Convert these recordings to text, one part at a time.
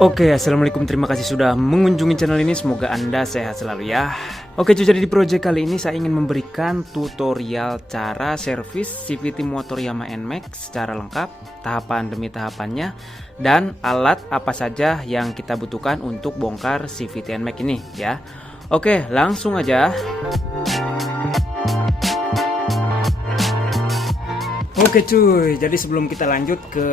Oke, assalamualaikum. Terima kasih sudah mengunjungi channel ini. Semoga Anda sehat selalu ya. Oke cuy, jadi di project kali ini saya ingin memberikan tutorial cara servis CVT motor Yamaha NMAX secara lengkap, tahapan demi tahapannya, dan alat apa saja yang kita butuhkan untuk bongkar CVT NMAX ini ya. Oke, langsung aja. Oke cuy, jadi sebelum kita lanjut ke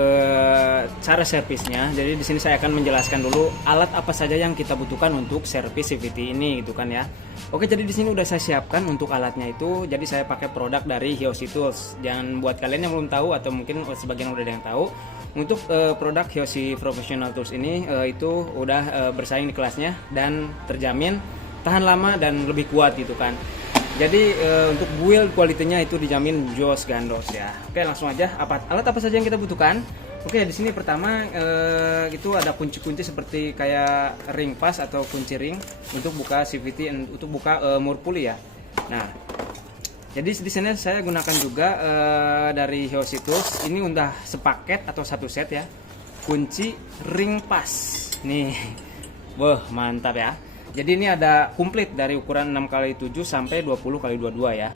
cara servisnya, jadi di sini saya akan menjelaskan dulu alat apa saja yang kita butuhkan untuk servis CVT ini gitu kan ya. Oke, jadi di sini udah saya siapkan untuk alatnya itu. Jadi saya pakai produk dari Hyoshi Tools. Jangan buat kalian yang belum tahu atau mungkin sebagian udah ada yang tahu, untuk produk Hyoshi Professional Tools ini itu udah bersaing di kelasnya dan terjamin tahan lama dan lebih kuat gitu kan. Jadi untuk build kualitinya itu dijamin jos gandos ya. Oke, langsung aja. Alat apa saja yang kita butuhkan? Oke, di sini pertama itu ada kunci-kunci seperti kayak ring pas atau kunci ring untuk buka CVT, untuk buka mur puli ya. Nah, jadi di sini saya gunakan juga dari Hyoshi Tools. Ini udah sepaket atau satu set ya. Kunci ring pas. Nih. Wah, mantap ya. Jadi ini ada komplit dari ukuran 6x7 sampai 20x22 ya.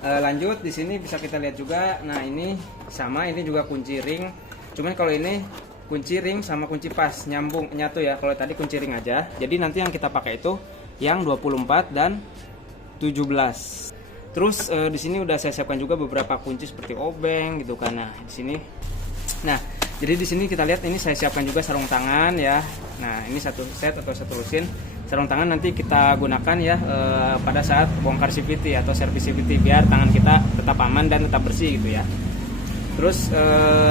Lanjut di sini bisa kita lihat juga. Nah, ini sama, ini juga kunci ring. Cuman kalau ini kunci ring sama kunci pas nyatu ya. Kalau tadi kunci ring aja. Jadi nanti yang kita pakai itu yang 24 dan 17. Terus di sini udah saya siapkan juga beberapa kunci seperti obeng gitu kan. Nah, di sini. Nah, jadi di sini kita lihat ini saya siapkan juga sarung tangan ya. Nah, ini satu set atau satu lusin. Sarung tangan nanti kita gunakan ya pada saat bongkar CVT atau servis CVT biar tangan kita tetap aman dan tetap bersih gitu ya. Terus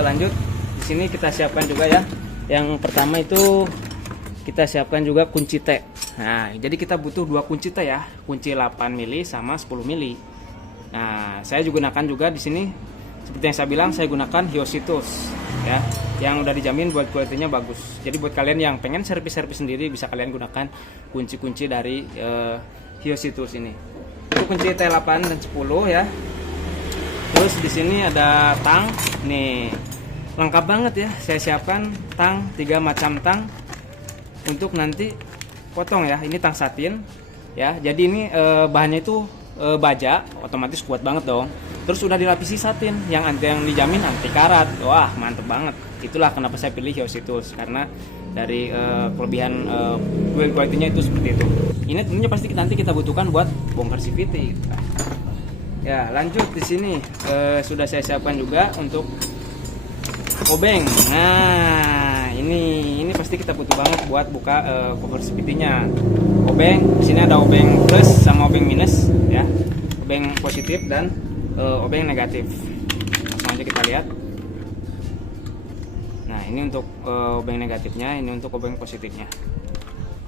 lanjut di sini kita siapkan juga ya. Yang pertama itu kita siapkan juga kunci T. Nah, jadi kita butuh dua kunci T ya, kunci 8 mili sama 10 mili. Nah, saya juga gunakan juga di sini seperti yang saya bilang, saya gunakan Hyoshi Tools ya, yang udah dijamin buat kualitinya bagus. Jadi buat kalian yang pengen servis-servis sendiri bisa kalian gunakan kunci-kunci dari Hyoshi Tools ini. Itu kunci T8 dan 10 ya. Terus di sini ada tang. Nih, lengkap banget ya. Saya siapkan tang, 3 macam tang untuk nanti potong ya. Ini tang satin ya. Jadi ini bahannya itu baja, otomatis kuat banget dong. Terus sudah dilapisi satin yang dijamin anti karat. Wah, mantep banget. Itulah kenapa saya pilih Hyoshi Tools, karena dari kelebihan build quality-nya itu seperti itu. Ini tentunya pasti nanti kita butuhkan buat bongkar CVT gitu kan. Ya, lanjut di sini sudah saya siapkan juga untuk obeng. Nah, ini pasti kita butuh banget buat buka cover CVT-nya. Obeng, di sini ada obeng plus sama obeng minus ya. Obeng positif dan obeng negatif. Langsung aja kita lihat. Nah, ini untuk obeng negatifnya, ini untuk obeng positifnya.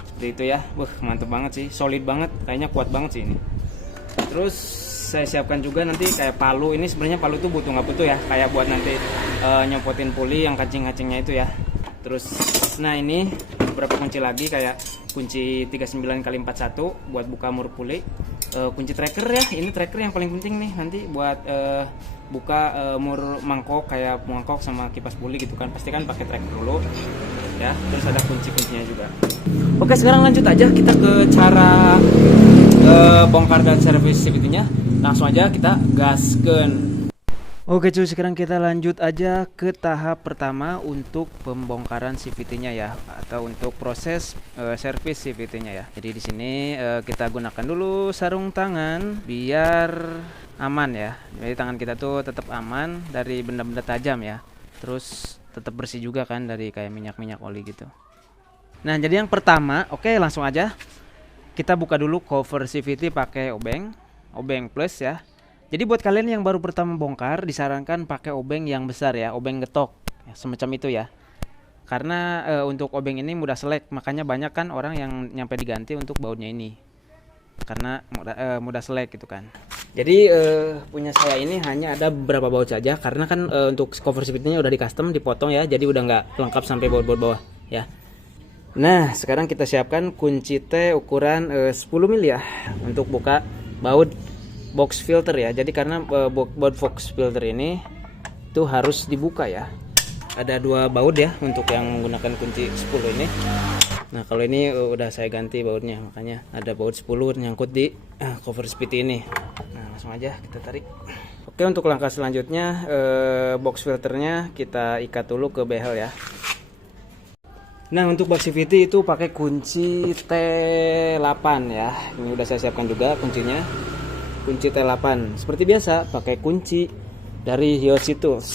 Seperti itu ya. Wah, mantep banget sih, solid banget, kayaknya kuat banget sih ini. Terus saya siapkan juga nanti kayak palu. Ini sebenarnya palu tuh butuh nggak butuh ya, kayak buat nanti nyopotin puli yang kancing-kancingnya itu ya. Terus nah ini beberapa kunci lagi kayak kunci 39x41 buat buka mur puli. Kunci tracker ya, ini tracker yang paling penting nih nanti buat buka mur mangkok, kayak mangkok sama kipas puli gitu kan, pasti kan pakai tracker dulu ya. Terus ada kunci-kuncinya juga. Oke, sekarang lanjut aja kita ke cara bongkar dan servis CVT-nya. Langsung aja kita gaskeun. Oke cuy, sekarang kita lanjut aja ke tahap pertama untuk pembongkaran CVT-nya ya, atau untuk proses servis CVT-nya ya. Jadi di sini kita gunakan dulu sarung tangan biar aman ya. Jadi tangan kita tuh tetap aman dari benda-benda tajam ya. Terus tetap bersih juga kan dari kayak minyak-minyak oli gitu. Nah, jadi yang pertama, oke langsung aja kita buka dulu cover CVT pakai obeng plus ya. Jadi buat kalian yang baru pertama bongkar disarankan pakai obeng yang besar ya, obeng getok ya, semacam itu ya. Karena untuk obeng ini mudah selek, makanya banyak kan orang yang nyampe diganti untuk bautnya ini. Karena mudah selek gitu kan. Jadi punya saya ini hanya ada beberapa baut saja, karena kan untuk cover CVT-nya udah di custom, dipotong ya, jadi udah nggak lengkap sampai baut-baut bawah ya. Nah, sekarang kita siapkan kunci T ukuran 10 mili ya untuk buka baut box filter ya. Jadi karena baut box filter ini itu harus dibuka ya. ada 2 baut ya untuk yang menggunakan kunci 10 ini. Nah kalau ini udah saya ganti bautnya, makanya ada baut 10 nyangkut di cover seperti ini. Nah langsung aja kita tarik. Oke, untuk langkah selanjutnya box filternya kita ikat dulu ke behel ya. Nah untuk box CVT itu pakai kunci T8 ya. Ini udah saya siapkan juga kuncinya, kunci T8. Seperti biasa pakai kunci dari Hyoshi Tools.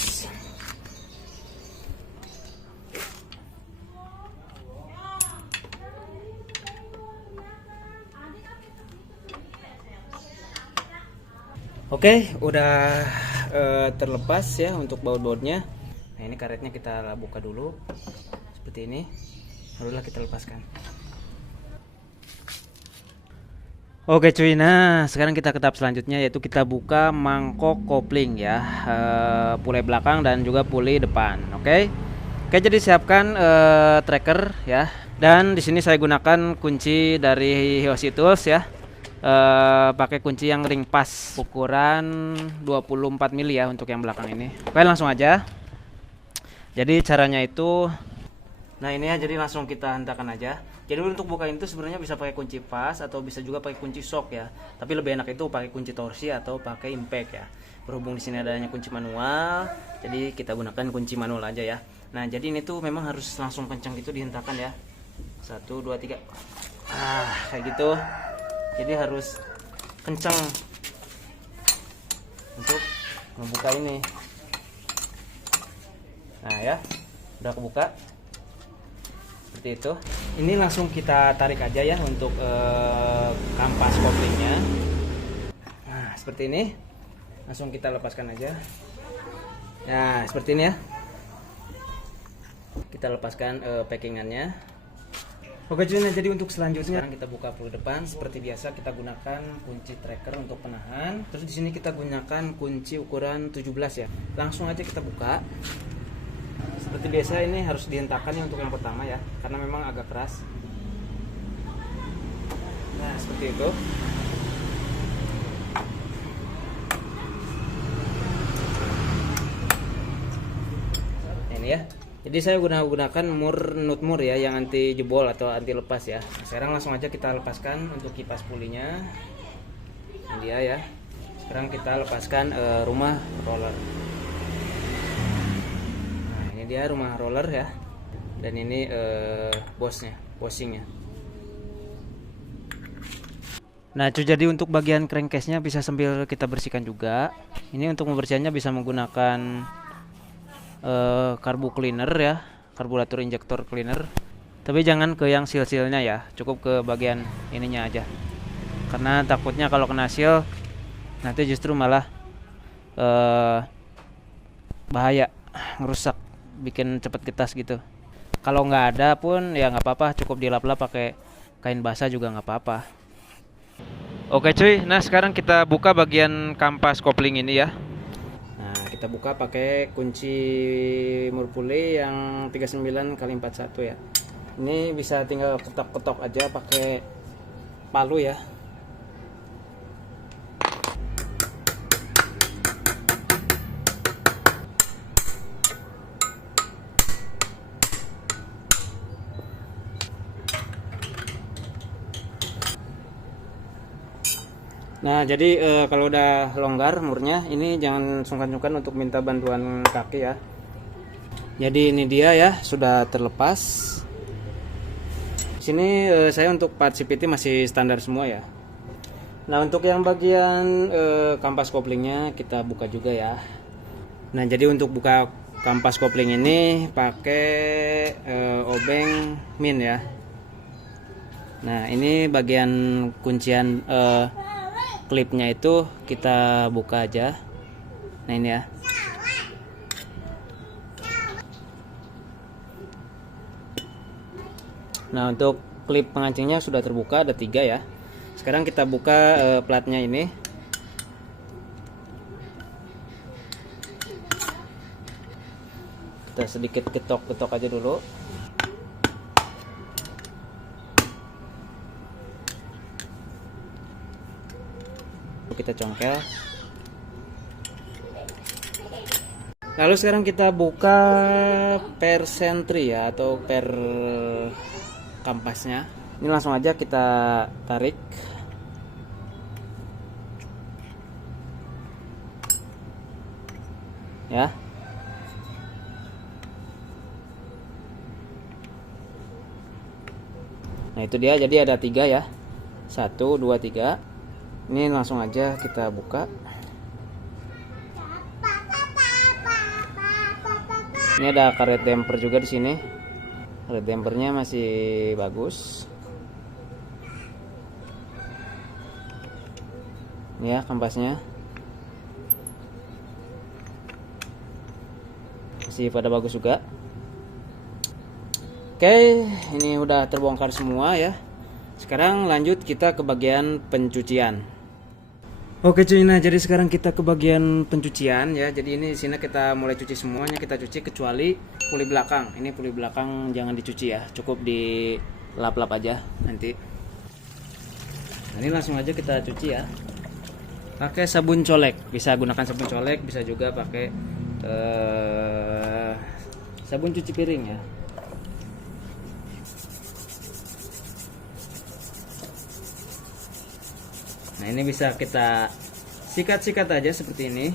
Oke, udah terlepas ya untuk baut-bautnya. Nah ini karetnya kita buka dulu seperti ini, barulah kita lepaskan. Oke cuy, nah sekarang kita ke tahap selanjutnya, yaitu kita buka mangkok kopling ya, puli belakang dan juga puli depan. Oke, jadi siapkan tracker ya, dan di sini saya gunakan kunci dari Hyoshi Tools ya. Pakai kunci yang ring pas ukuran 24 mili ya untuk yang belakang ini. Oke, langsung aja. Jadi caranya itu, nah ini ya, jadi langsung kita hentakan aja. Jadi untuk buka itu sebenarnya bisa pakai kunci pas atau bisa juga pakai kunci shock ya. Tapi lebih enak itu pakai kunci torsi atau pakai impact ya. Berhubung di sini adanya kunci manual, jadi kita gunakan kunci manual aja ya. Nah jadi ini tuh memang harus langsung kencang gitu dihentakan ya. 1, 2, 3. Kayak gitu. Jadi harus kencang untuk membuka ini. Nah ya, udah kebuka seperti itu. Ini langsung kita tarik aja ya untuk kampas koplingnya. Nah seperti ini, langsung kita lepaskan aja. Nah seperti ini ya, kita lepaskan packingannya. Oke cuy, nah jadi untuk selanjutnya sekarang kita buka puli depan. Seperti biasa kita gunakan kunci tracker untuk penahan. Terus di sini kita gunakan kunci ukuran 17 ya. Langsung aja kita buka. Seperti biasa ini harus dihentakkan ya untuk yang pertama ya, karena memang agak keras. Nah seperti itu. Ini ya. Jadi saya gunakan nutmur ya, yang anti jebol atau anti lepas ya. Nah, sekarang langsung aja kita lepaskan untuk kipas pulinya. Ini dia ya. Sekarang kita lepaskan rumah roller. Nah ini dia rumah roller ya. Dan ini bushingnya. Nah jadi untuk bagian crankcase-nya bisa sambil kita bersihkan juga. Ini untuk membersihkannya bisa menggunakan karbu cleaner ya, karburator injector cleaner, tapi jangan ke yang seal-sealnya ya, cukup ke bagian ininya aja, karena takutnya kalau kena seal nanti justru malah bahaya, ngerusak, bikin cepet getas gitu. Kalau nggak ada pun ya nggak apa-apa, cukup dilap-lap pakai kain basah juga nggak apa-apa. Oke cuy, nah sekarang kita buka bagian kampas kopling ini ya. Kita buka pakai kunci murpule yang 39x41 ya. Ini bisa tinggal ketok-ketok aja pakai palu ya. Nah jadi kalau udah longgar murnya, ini jangan sungkan-sungkan untuk minta bantuan kaki ya. Jadi ini dia ya, sudah terlepas. Di sini saya untuk part CVT masih standar semua ya. Nah untuk yang bagian kampas koplingnya kita buka juga ya. Nah jadi untuk buka kampas kopling ini pakai obeng min ya. Nah ini bagian kuncian klipnya itu kita buka aja. Nah ini ya. Nah untuk klip pengancingnya sudah terbuka, ada 3 ya. Sekarang kita buka platnya ini. Kita sedikit getok-getok aja dulu. Kita congkel. Lalu sekarang kita buka per sentri ya, atau per kampasnya. Ini langsung aja kita tarik. Ya. Nah itu dia, jadi ada 3 ya, 1, 2, 3. Ini langsung aja kita buka. Ini ada karet damper juga di sini. Karet dampernya masih bagus. Ini ya kampasnya, masih pada bagus juga. Oke, ini udah terbongkar semua ya. Sekarang lanjut kita ke bagian pencucian. Oke cuy, nah jadi sekarang kita ke bagian pencucian ya. Jadi ini di sini kita mulai cuci semuanya, kita cuci kecuali puli belakang. Ini puli belakang jangan dicuci ya, cukup dilap-lap aja nanti. Nah, ini langsung aja kita cuci ya. Pakai sabun colek, bisa gunakan sabun colek, bisa juga pakai sabun cuci piring ya. Nah ini bisa kita sikat-sikat aja seperti ini.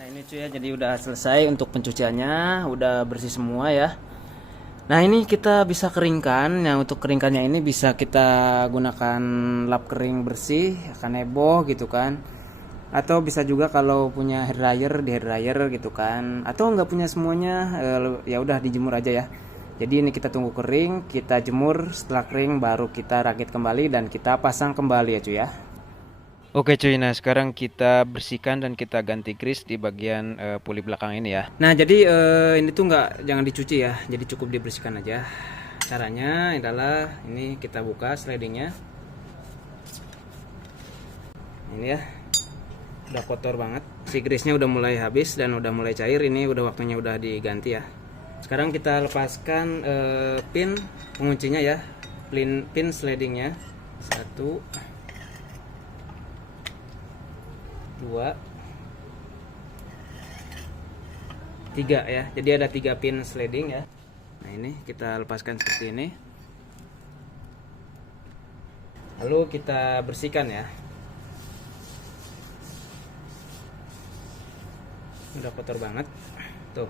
Nah ini cuy ya, jadi udah selesai untuk pencuciannya, udah bersih semua ya. Nah ini kita bisa keringkan. Nah untuk keringkannya ini bisa kita gunakan lap kering bersih, kanebo gitu kan. Atau bisa juga kalau punya hair dryer di hair dryer gitu kan. Atau nggak punya semuanya, ya udah dijemur aja ya. Jadi ini kita tunggu kering, kita jemur, setelah kering baru kita rakit kembali dan kita pasang kembali ya cuy ya. Oke cuy, nah sekarang kita bersihkan dan kita ganti grease di bagian puli belakang ini ya. Nah jadi ini tuh jangan dicuci ya, jadi cukup dibersihkan aja. Caranya adalah ini kita buka slidingnya. Ini ya, udah kotor banget. Si grease-nya udah mulai habis dan udah mulai cair. Ini udah waktunya udah diganti ya. Sekarang kita lepaskan pin penguncinya ya, pin slidingnya. 1, 2, 3 ya. Jadi ada 3 pin sliding ya. Nah ini kita lepaskan seperti ini. Lalu kita bersihkan ya. Udah kotor banget tuh.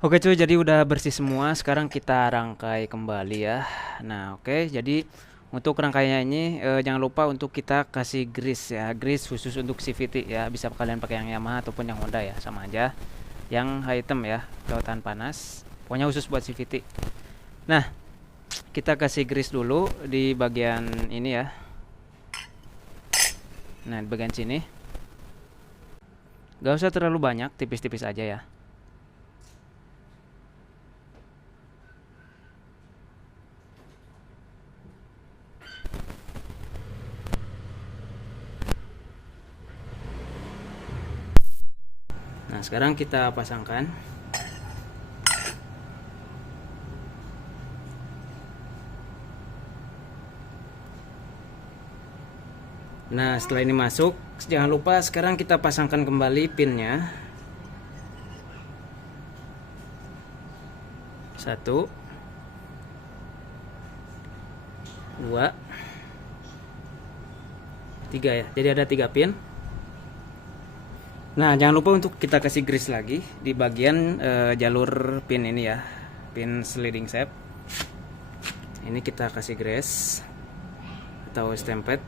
Oke cuy, jadi udah bersih semua. Sekarang kita rangkai kembali ya. Nah oke, jadi untuk rangkaiannya ini jangan lupa untuk kita kasih grease ya, grease khusus untuk CVT ya. Bisa kalian pakai yang Yamaha ataupun yang Honda ya, sama aja. yang hitam ya, atau tahan panas, pokoknya khusus buat CVT. Nah, kita kasih grease dulu di bagian ini ya. Nah, di bagian sini gak usah terlalu banyak, tipis-tipis aja ya. Nah, sekarang kita pasangkan. Nah, setelah ini masuk, jangan lupa sekarang kita pasangkan kembali pinnya. 1 2 3 ya. Jadi ada 3 pin. Nah, jangan lupa untuk kita kasih grease lagi di bagian jalur pin ini ya, pin sliding shape. Ini kita kasih grease atau stempet.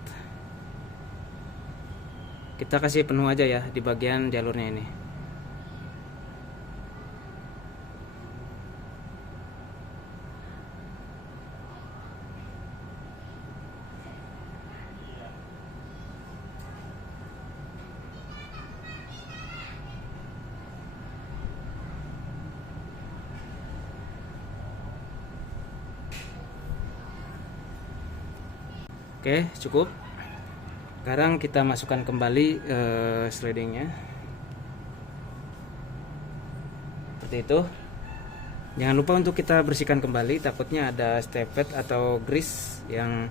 Kita kasih penuh aja ya di bagian jalurnya ini. Oke, cukup. Sekarang kita masukkan kembali slidingnya. Seperti itu. Jangan lupa untuk kita bersihkan kembali, takutnya ada stempet atau grease yang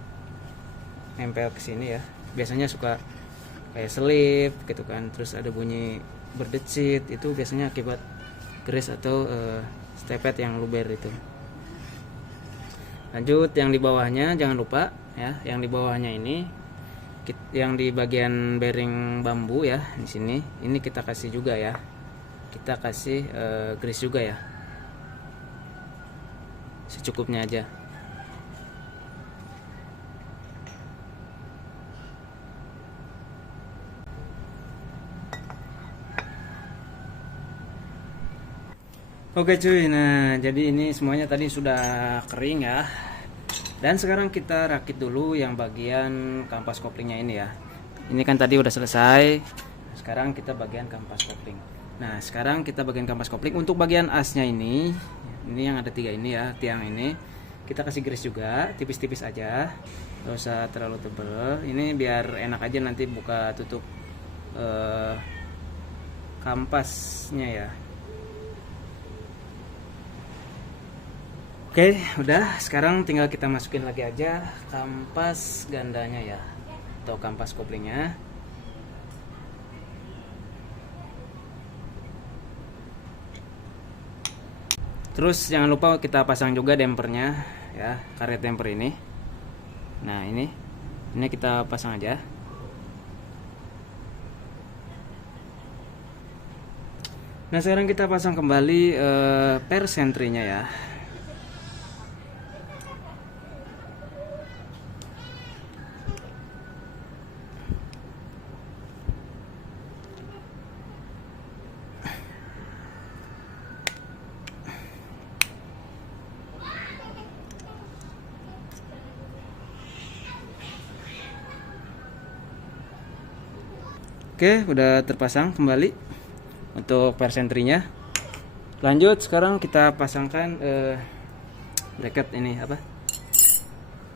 nempel ke sini ya. Biasanya suka kayak selip gitu kan, terus ada bunyi berdecit, itu biasanya akibat grease atau stempet yang luber itu. Lanjut yang di bawahnya, jangan lupa ya, yang di bawahnya ini, yang di bagian bearing bambu ya, di sini, ini kita kasih juga ya, kita kasih grease juga ya, secukupnya aja. Oke cuy, nah jadi ini semuanya tadi sudah kering ya. Dan sekarang kita rakit dulu yang bagian kampas koplingnya ini ya. Ini kan tadi udah selesai. Sekarang kita bagian kampas kopling. Nah, sekarang kita bagian kampas kopling. Untuk bagian asnya ini yang ada 3 ini ya, tiang ini, kita kasih grease juga, tipis-tipis aja. Gak usah terlalu tebel. Ini biar enak aja nanti buka tutup kampasnya ya. Oke, udah. Sekarang tinggal kita masukin lagi aja kampas gandanya ya, atau kampas koplingnya. Terus jangan lupa kita pasang juga dampernya ya, karet damper ini. Nah, ini kita pasang aja. Nah, sekarang kita pasang kembali per sentrinya ya. Oke, udah terpasang kembali untuk persentrinya. Lanjut, sekarang kita pasangkan bracket ini apa?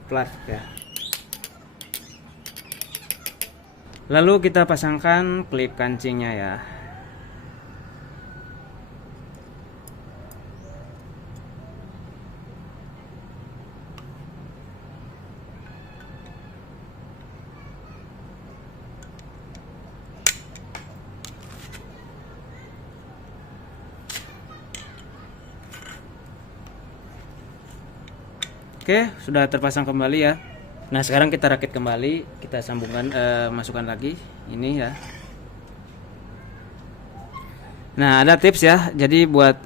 Plat ya. Lalu kita pasangkan klip kancingnya ya. Oke, sudah terpasang kembali ya. Nah, sekarang kita rakit kembali, kita sambungkan, masukkan lagi ini ya. Nah, ada tips ya. Jadi buat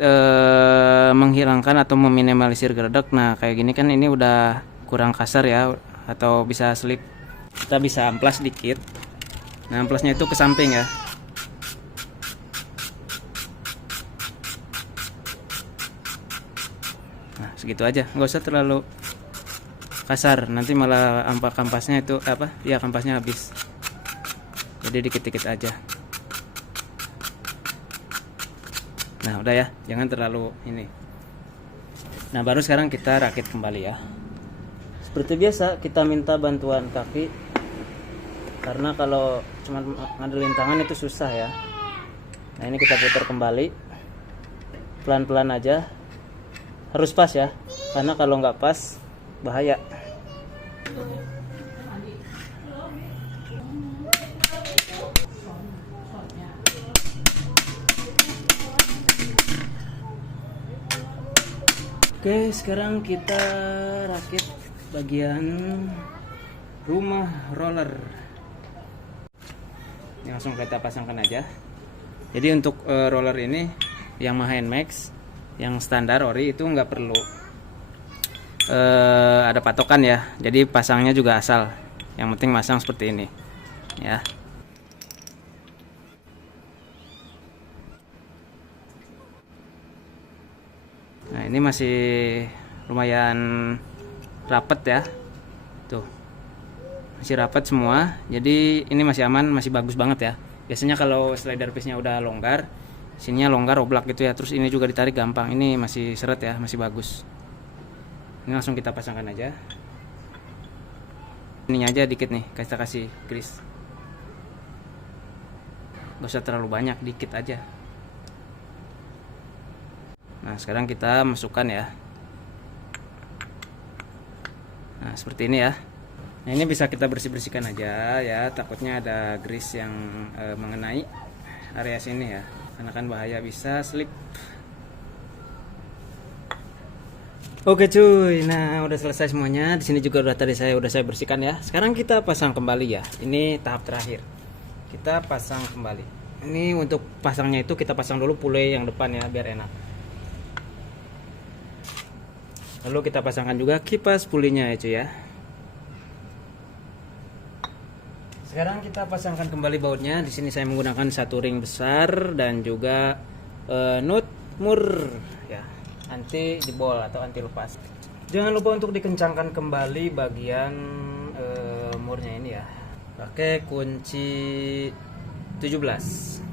menghilangkan atau meminimalisir gerdek. Nah, kayak gini kan ini udah kurang kasar ya, atau bisa slip. Kita bisa amplas dikit. Nah, amplasnya itu ke samping ya. segitu aja, nggak usah terlalu kasar, nanti malah kampasnya itu apa ya, kampasnya habis. Jadi dikit-dikit aja. Nah udah ya, jangan terlalu ini. Nah baru sekarang kita rakit kembali ya. Seperti biasa kita minta bantuan kaki, karena kalau cuma ngandelin tangan itu susah ya. Nah ini kita putar kembali, pelan-pelan aja, harus pas ya, karena kalau nggak pas bahaya. Oke, sekarang kita rakit bagian rumah roller. Ini langsung kita pasangkan aja. Jadi untuk roller ini yang Yamaha NMAX yang standar ori itu nggak perlu ada patokan ya. Jadi pasangnya juga asal. Yang penting masang seperti ini ya. Nah ini masih lumayan rapet ya, tuh masih rapet semua, jadi ini masih aman, masih bagus banget ya. Biasanya kalau slider piece nya udah longgar, sininya longgar oblak gitu ya, terus ini juga ditarik gampang. Ini masih seret ya, masih bagus. Ini langsung kita pasangkan aja, ininya aja dikit nih, kita kasih grease, gak usah terlalu banyak, dikit aja. Nah sekarang kita masukkan ya. Nah seperti ini ya. Nah ini bisa kita bersih-bersihkan aja ya, takutnya ada grease yang mengenai area sini ya, karena kan bahaya, bisa slip. Oke cuy, nah udah selesai semuanya. Di sini juga udah saya bersihkan ya. Sekarang kita pasang kembali ya. Ini tahap terakhir. Kita pasang kembali. Ini untuk pasangnya itu kita pasang dulu pule yang depan ya, biar enak. Lalu kita pasangkan juga kipas pulinya ya cuy ya. Sekarang kita pasangkan kembali bautnya. Di sini saya menggunakan satu ring besar dan juga nut mur ya, anti jebol atau anti lepas. Jangan lupa untuk dikencangkan kembali bagian murnya ini ya, pakai kunci 17.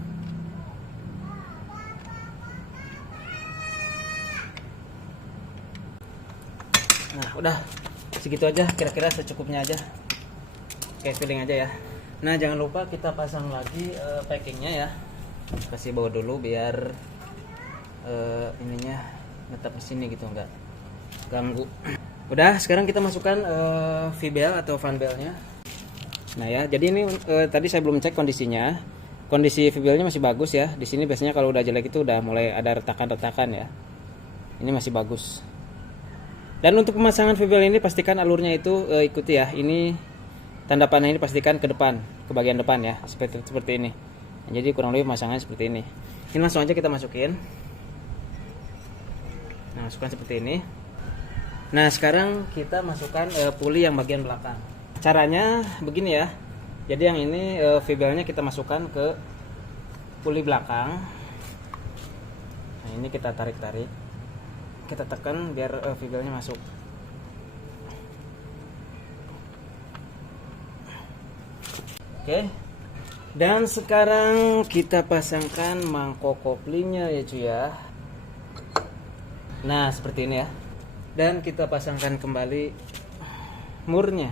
Nah udah segitu aja, kira-kira secukupnya aja, kayak feeling aja ya. Nah jangan lupa kita pasang lagi packingnya ya, kasih baut dulu biar ininya tetap di sini gitu, nggak ganggu. Udah sekarang kita masukkan V-bel atau fan belnya. Nah ya, jadi ini tadi saya belum cek kondisinya. Kondisi V-belnya masih bagus ya. Di sini biasanya kalau udah jelek itu udah mulai ada retakan-retakan ya. Ini masih bagus. Dan untuk pemasangan V-bel ini pastikan alurnya itu ikuti ya. Ini tanda panah ini pastikan ke depan, ke bagian depan ya, seperti ini. Jadi kurang lebih pemasangannya seperti ini. Ini langsung aja kita masukin. Nah, masukkan seperti ini. Nah, sekarang kita masukkan puli yang bagian belakang. Caranya begini ya. Jadi yang ini V-belnya kita masukkan ke puli belakang. Nah, ini kita tarik-tarik. Kita tekan biar V-belnya masuk. Oke. Dan sekarang kita pasangkan mangkok koplingnya ya cuy ya. Nah seperti ini ya. Dan kita pasangkan kembali murnya.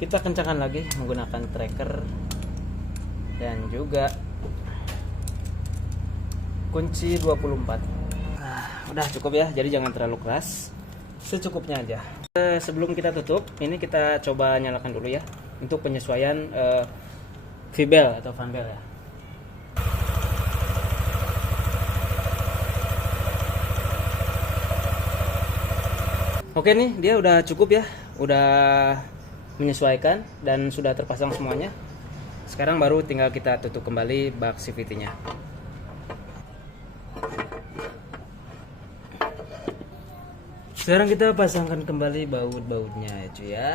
Kita kencangkan lagi menggunakan tracker dan juga kunci 24. Nah, udah cukup ya, jadi jangan terlalu keras, secukupnya aja. Sebelum kita tutup, ini kita coba nyalakan dulu ya untuk penyesuaian V-bel atau fan bel ya. Oke nih, dia udah cukup ya, udah menyesuaikan dan sudah terpasang semuanya. Sekarang baru tinggal kita tutup kembali bak CVT-nya. Sekarang kita pasangkan kembali baut-bautnya ya cuy ya.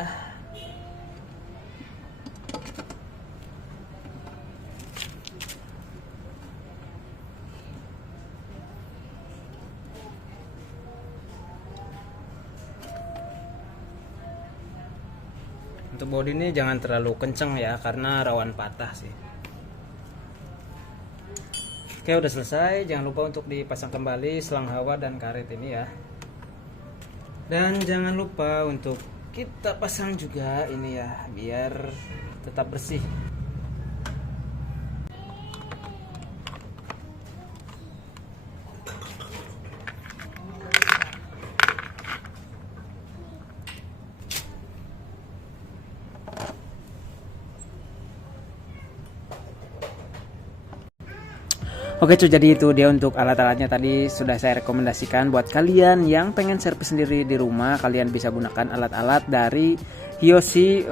Untuk bodi ini jangan terlalu kenceng ya, karena rawan patah sih. Oke, udah selesai. Jangan lupa untuk dipasang kembali selang hawa dan karet ini ya. Dan jangan lupa untuk kita pasang juga ini ya, biar tetap bersih. Oke cuy, jadi itu dia untuk alat-alatnya tadi sudah saya rekomendasikan buat kalian yang pengen servis sendiri di rumah. Kalian bisa gunakan alat-alat dari Hyoshi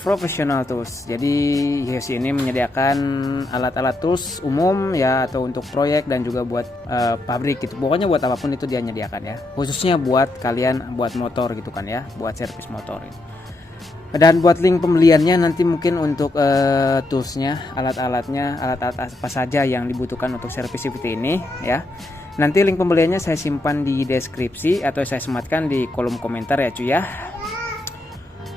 Professional Tools. Jadi Hyoshi ini menyediakan alat-alat tools umum ya, atau untuk proyek dan juga buat pabrik gitu. Pokoknya buat apapun itu dia menyediakan ya. Khususnya buat kalian buat motor gitu kan ya, buat servis motor ini. Dan buat link pembeliannya nanti mungkin untuk toolsnya, alat-alatnya, alat-alat apa saja yang dibutuhkan untuk servis CVT ini ya. Nanti link pembeliannya saya simpan di deskripsi atau saya sematkan di kolom komentar ya cuy ya.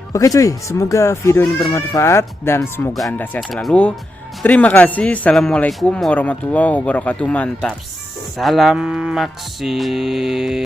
Oke cuy, semoga video ini bermanfaat dan semoga Anda sehat selalu. Terima kasih. Assalamualaikum warahmatullahi wabarakatuh. Mantap. Salam maksi.